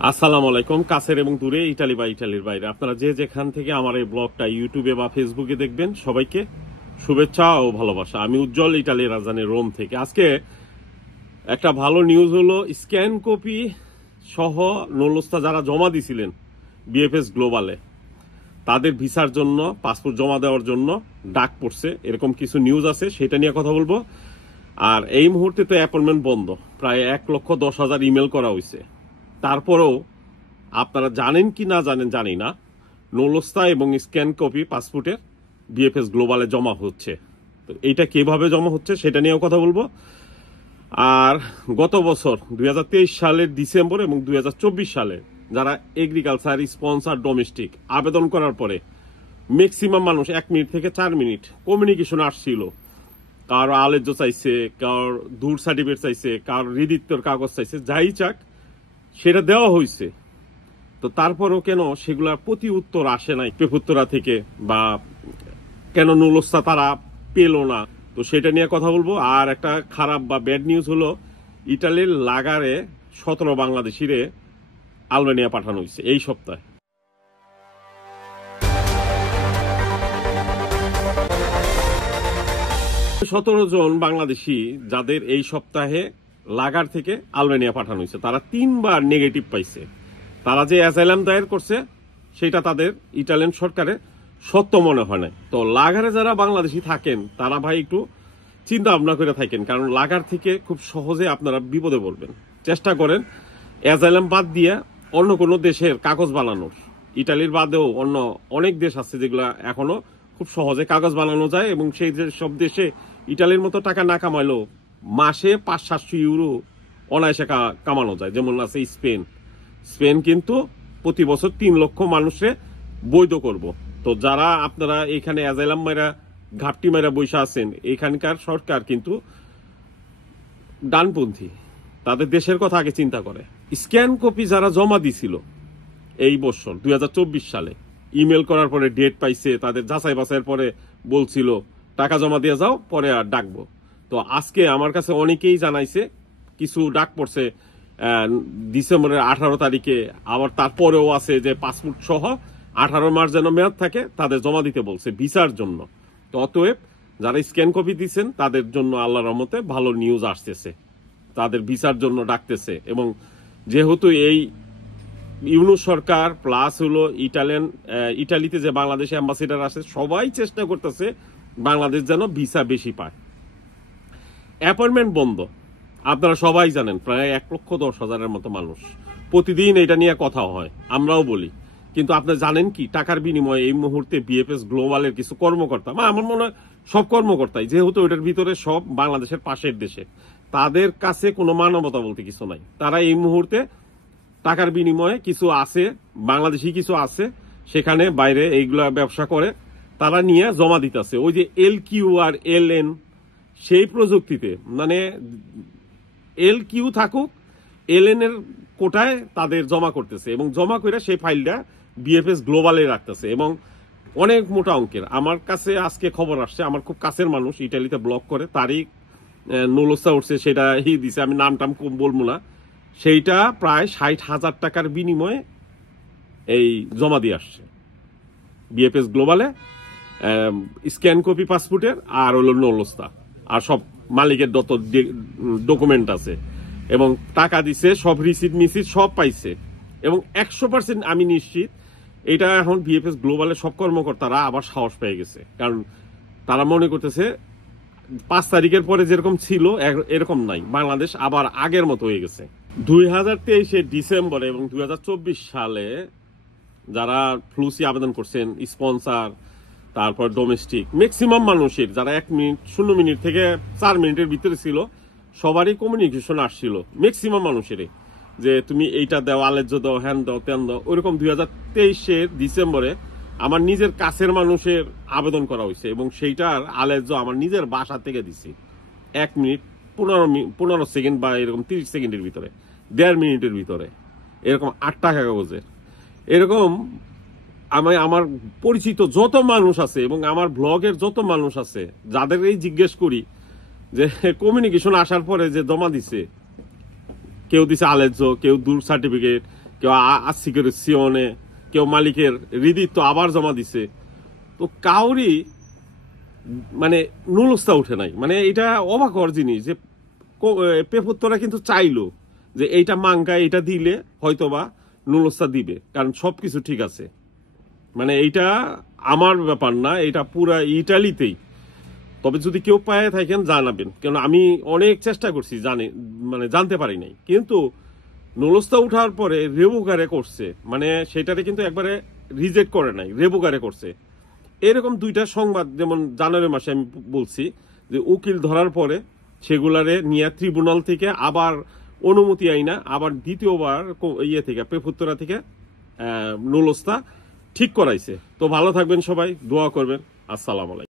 আসসালামু আলাইকুম। কাছের এবং দূরে, ইটালি বা ইটালির বাইরে, আপনারা যে যেখান থেকে আমার এই ব্লগটা ইউটিউবে বা ফেসবুকে দেখবেন, সবাইকে শুভেচ্ছা ও ভালোবাসা। আমি উজ্জ্বল, ইটালির রাজধানী রোম থেকে। আজকে একটা ভালো নিউজ হলো, স্ক্যান কপি সহ নলস্তা যারা জমা দিছিলেন বিএফএস গ্লোবালে, তাদের ভিসার জন্য, পাসপোর্ট জমা দেওয়ার জন্য ডাক পড়ছে, এরকম কিছু নিউজ আছে, সেটা নিয়ে কথা বলবো। আর এই মুহূর্তে তো অ্যাপয়েন্টমেন্ট বন্ধ, প্রায় 1,10,000 ইমেল করা হয়েছে। তারপরেও আপনারা জানেন কি না জানেন জানি না, নলস্তা এবং স্ক্যান কপি পাসপোর্টের বিএফএস গ্লোবালে জমা হচ্ছে। তো এইটা কিভাবে জমা হচ্ছে সেটা নিয়েও কথা বলবো। আর গত বছর 2023 সালের ডিসেম্বর এবং 2024 সালে যারা এগ্রিকালচার, স্পন্সর, ডোমেস্টিক আবেদন করার পরে ম্যাক্সিমাম মানুষ 1 মিনিট থেকে 4 মিনিট কমিউনিকেশন আসছিল। কার আলেজ্য চাইছে, কার দূর সার্টিফিকেট চাইছে, কার হৃদিত্বর কাগজ চাইছে, যাই চাক সেটা দেওয়া হয়েছে। তো তারপরও কেন সেগুলার প্রতি উত্তর আসে নাই পেপুত্তরা থেকে, বা কেন নলস্তা তারা পেল না, তো সেটা নিয়ে কথা বলবো। আর একটা খারাপ বা ব্যাড নিউজ হলো, ইটালির লাগারে 17 বাংলাদেশিরে আলবেনিয়া পাঠানো হয়েছে এই সপ্তাহে। 17 জন বাংলাদেশি যাদের এই সপ্তাহে লাগার থেকে আলবেনিয়া পাঠানো হয়েছে, তারা 3বার নেগেটিভ পাইছে। তারা যে অ্যাসাইলাম দায়ের করছে সেটা তাদের ইটালিয়ান সরকারের সত্য মনে হয় না। তো লাগারে যারা বাংলাদেশি থাকেন তারা ভাই একটু চিন্তা ভাবনা করে থাকেন, কারণ লাগার থেকে খুব সহজে আপনারা বিপদে পড়বেন। চেষ্টা করেন অ্যাসাইলাম বাদ দিয়ে অন্য কোনো দেশের কাগজ বানানোর। ইটালির বাদেও অন্য অনেক দেশ আছে যেগুলো এখনো খুব সহজে কাগজ বানানো যায়, এবং সেই সব দেশে ইটালির মতো টাকা না কামাইলেও মাসে 500-700 ইউরো অনায়াসে কামানো যায়। যেমন আছে স্পেন। স্পেন কিন্তু প্রতি বছর 3 লক্ষ মানুষে বৈধ করব। তো যারা আপনারা এখানে অ্যাজাইলাম মাইরা ঘাপটি মাইরা বৈশা আছেন, এখানকার সরকার কিন্তু ডানপন্থী, তাদের দেশের কথা আগে চিন্তা করে। স্ক্যান কপি যারা জমা দিছিল এই বছর 2024 সালে, ইমেল করার পরে ডেট পাইছে, তাদের যাচাই বাছাইয়ের পরে বলছিল টাকা জমা দিয়ে যাও, পরে আর ডাকবো। তো আজকে আমার কাছে অনেকেই জানাইছে কিছু ডাক পড়ছে ডিসেম্বরের 18 তারিখে, আবার তারপরেও আছে যে পাসপোর্ট সহ 18 মাস যেন মেয়াদ থাকে, তাদের জমা দিতে বলছে ভিসার জন্য। তো অতএব যারা স্ক্যান কপি দিচ্ছেন তাদের জন্য আল্লাহর রহমতে ভালো নিউজ আসতেছে, তাদের ভিসার জন্য ডাকতেছে। এবং যেহেতু এই ইউনুস সরকার প্লাস হলো ইটালিতে যে বাংলাদেশ অ্যাম্বাসিডার আছে, সবাই চেষ্টা করতেছে বাংলাদেশ যেন ভিসা বেশি পায়। অ্যাপয়েন্টমেন্ট বন্ধ, আপনারা সবাই জানেন, প্রায় 1,10,000-এর মতো মানুষ প্রতিদিন এটা নিয়ে কথা হয়, আমরাও বলি। কিন্তু আপনারা জানেন কি, টাকার বিনিময়ে এই মুহূর্তে বিএফএস গ্লোবালের কিছু কর্মকর্তা, আমার মনে হয় সব কর্মকর্তাই, যেহেতু ওটার ভিতরে সব বাংলাদেশের পাশের দেশে, তাদের কাছে কোনো মানবতা বলতে কিছু নাই। তারা এই মুহূর্তে টাকার বিনিময়ে কিছু আছে, বাংলাদেশি কিছু আছে সেখানে বাইরে এইগুলা ব্যবসা করে, তারা নিয়ে জমা দিতেছে ওই যে LQ আর LN সেই প্রযুক্তিতে। মানে LQ থাকুক, LN এর কোটায় তাদের জমা করতেছে, এবং জমা করে সেই ফাইলটা বিএফএস গ্লোবালে রাখতেছে, এবং অনেক মোটা অঙ্কের। আমার কাছে আজকে খবর আসছে, আমার খুব কাছের মানুষ ইটালিতে ব্লগ করে, তারই নলস্তা উঠছে, সেটা দিছে, আমি নাম টাম বলবো না। সেইটা প্রায় 60,000 টাকার বিনিময়ে এই জমা দিয়ে আসছে বিএফএস গ্লোবালে, স্ক্যান কপি পাসপোর্টের আর হলো নলস্তা, আর সব মালিকের যত ডকুমেন্ট আছে, এবং টাকা দিছে, সব রিসিট মিসিট সব পাইছে। এবং 100% আমি নিশ্চিত এটা এখন বিএফএস গ্লোবালের সব কর্মকর্তারা আবার সাহস পেয়ে গেছে, কারণ তারা মনে করতেছে 5 তারিখের পরে যেরকম ছিল এরকম নাই, বাংলাদেশ আবার আগের মতো হয়ে গেছে। 2023 ডিসেম্বরে এবং 2024 সালে যারা ফ্লুসি আবেদন করছেন, স্পন্সর, তারপর ডোমেস্টিক, ম্যাক্সিমাম মানুষের যারা 1 মিনিট 0 মিনিট থেকে 4 মিনিটের ভিতরে ছিল, সবারই কমিউনিকেশন আসছিল ম্যাক্সিমাম মানুষেরই, যে তুমি এইটা দাও, আলেজ্য দাও, হ্যান দাও, ত্যান দাও। ওইরকম 2023 ডিসেম্বরে আমার নিজের কাছের মানুষের আবেদন করা হয়েছে, এবং সেইটার আলেজ্য আমার নিজের বাসা থেকে দিছি 1 মিনিট 15 সেকেন্ড বা এরকম 30 সেকেন্ডের ভিতরে, 1.5 মিনিটের ভিতরে, এরকম 8 টাকা কাগজের। এরকম আমার পরিচিত যত মানুষ আছে এবং আমার ব্লগের যত মানুষ আছে, যাদের এই জিজ্ঞেস করি যে কমিউনিকেশন আসার পরে যে জমা দিছে, কেউ দিছে আলেজ্য, কেউ দূর সার্টিফিকেট, কেউ আসিকেশনে, কেউ মালিকের ঋদিত্ব আবার জমা দিছে। তো কাউরি মানে নুলস্তা উঠে নাই। মানে এটা অবাক হওয়ার জিনিস যে পেপুত্তরা কিন্তু চাইলো যে এইটা মাঙ্গা, এটা দিলে হয়তোবা নুলস্তা দিবে, কারণ সবকিছু ঠিক আছে। মানে এইটা আমার ব্যাপার না, এটা পুরা ইটালিতেই। তবে যদি কেউ পায়ে থাকেন জানাবেন, কেন আমি অনেক চেষ্টা করছি মানে জানতে পারি নাই। কিন্তু নুলস্তা উঠার পরে রেবুকারে করছে, মানে সেটারে কিন্তু একবারে রিজেক্ট করে নাই, রেবুকারে করছে। এরকম দুইটা সংবাদ যেমন জানুয়ারি মাসে আমি বলছি যে উকিল ধরার পরে সেগুলারে নিয়ে ট্রিব্যুনাল থেকে আবার অনুমতি আইনা আবার দ্বিতীয়বার ইয়ে থেকে পেপুত্তরা থেকে নুলস্তা ঠিক করাইছে। তো ভালো থাকবেন সবাই, দোয়া করবেন। আসসালামু আলাইকুম।